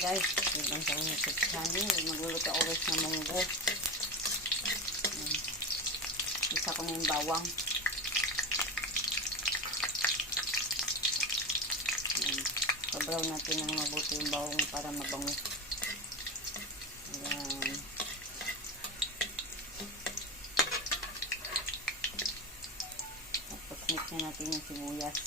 guys, welcome sa kanyang YouTube channel. Magluluto ako guys ng munggo. Isa ko na yung bawang. Pabraw natin ng mabuti yung bawang para mabango. Ayan. Tapos mix na natin yung sibuyas.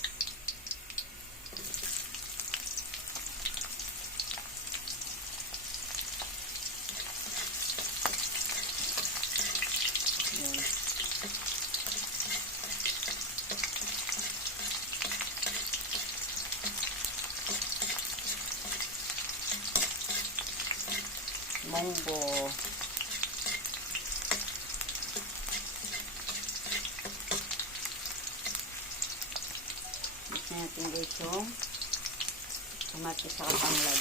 Munggo. Mix na natin guys yung kamatis sa katanglad.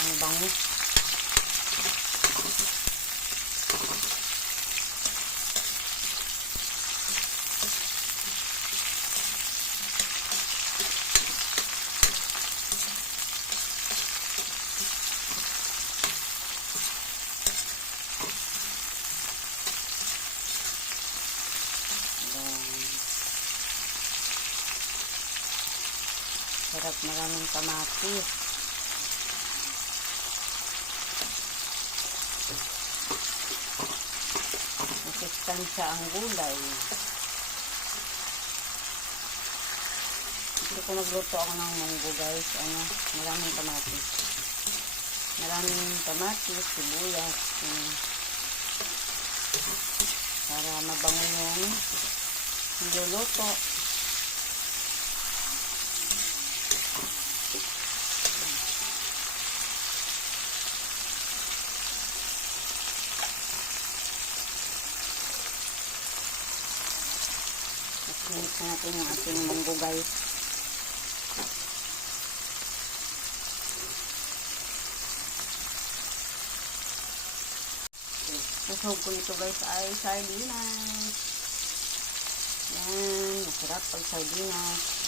Ang bango. Sarap, maraming kamatis. Masustansya ang gulay. Hindi ko nagluto ako ng munggo guys. Maraming kamatis. Maraming kamatis, sibuyas. Para mabango yung niluluto. Mix natin yung ating munggo guys. Susog ko ito guys ay sardinas. Yan, masarap pag sardinas.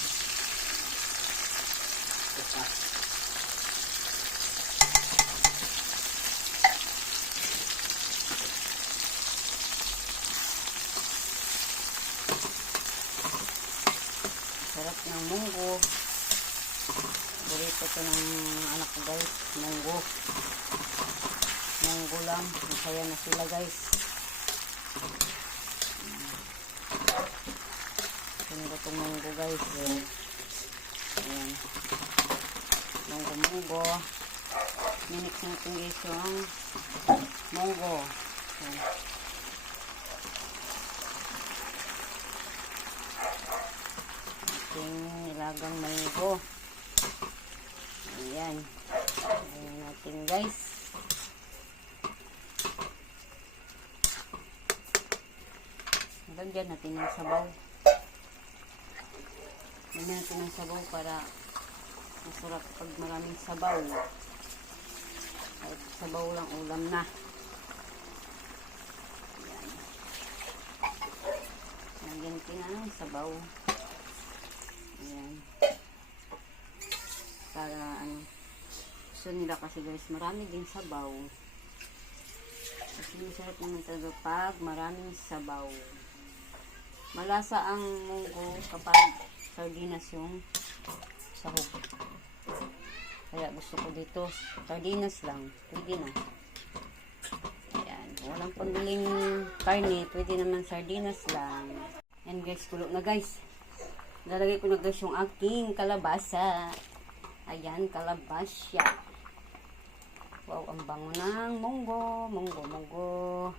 Sarap ng munggo. Burrito ito ng anak ko guys. Munggo. Munggo lang. Masaya na sila guys. Munggo itong munggo guys. Ayan. Munggo. Minix natin guys yung munggo. Ayan. Nilagang munggo. Ayan. Ayan natin guys. Lagyan natin ng sabaw. Lagyan natin ng sabaw para masarap pag maraming sabaw. Kahit sabaw lang ulam na. Ayan. Lagyan natin ng sabaw. Ayan. Para gusto nila kasi guys marami din sabaw. Kasi masarap naman talaga pag maraming sabaw. Malasa ang munggo kapag sardinas yung sahog. Kaya gusto ko dito sardinas lang. Pwede na. Ayan. Walang pagbiling karne. Pwede naman sardinas lang. Ayan guys. Kulo na guys. Lalagay ko na guys yung aking kalabasa. Ayan, kalabasya. Wow, ang bango ng munggo. Munggo.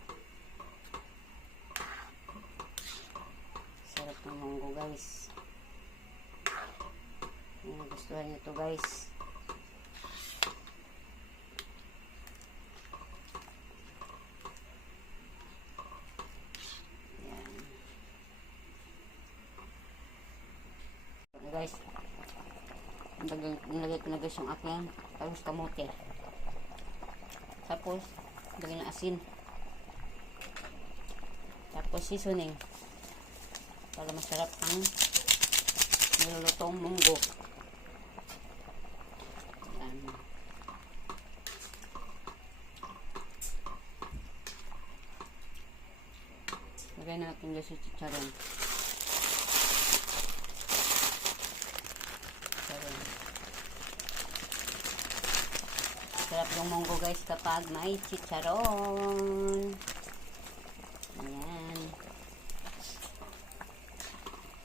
Sarap ng munggo guys. Gustuhan nyo to guys. Ayan. Guys. Nilagay ko na guys yung aking talbos kamote. Tapos, lagay na asin. Tapos, seasoning. Para masarap ang nilulutong munggo. Ayan. Lagay natin guys yung chicharon. Sarap yung munggo guys kapag may chicharon. Ayan.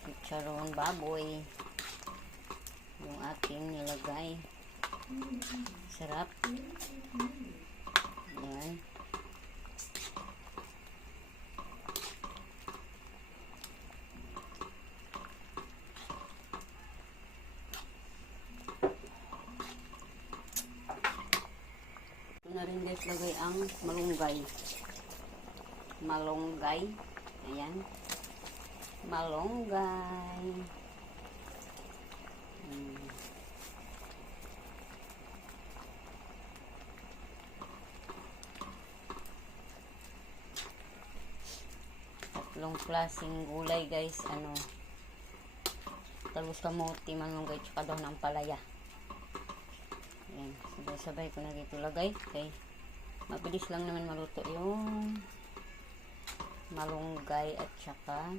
Chicharon baboy. Yung ating nilagay. Sarap. Ayan. Na rin guys lagay ang malunggay. Malunggay. Ayan. Malunggay. Tatlong klaseng gulay guys. Talbos kamote, malunggay, tsaka daw ng palaya. Ayan, sabay-sabay ko na dito lagay. Okay. Mabilis lang naman maluto yung malunggay at saka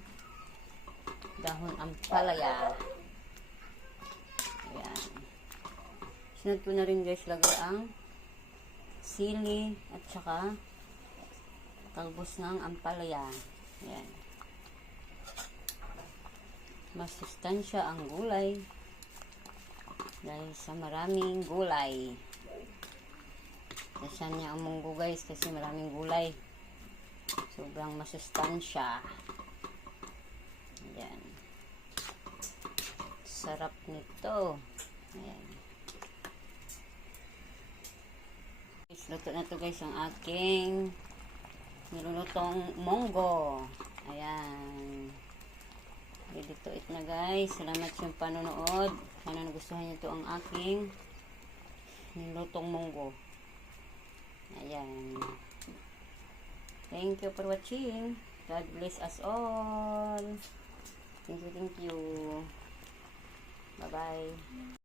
dahon ampalaya. Ayan. Sunod ko na rin guys lagay ang sili at saka talbos ng ampalaya. Ayan. Masustansya ang gulay. Dahil sa maraming gulay. Nasaan niya ang munggo guys kasi maraming gulay. Sobrang masustansya. Ayan. Sarap nito. Ayan. Guys, luto na to guys ang aking nilulutong munggo. Ayan. Ready to eat na guys. Salamat sa panonood. Sana nagustuhan nyo ito ang aking nilutong munggo. Ayan. Thank you for watching. God bless us all. Thank you. Bye bye.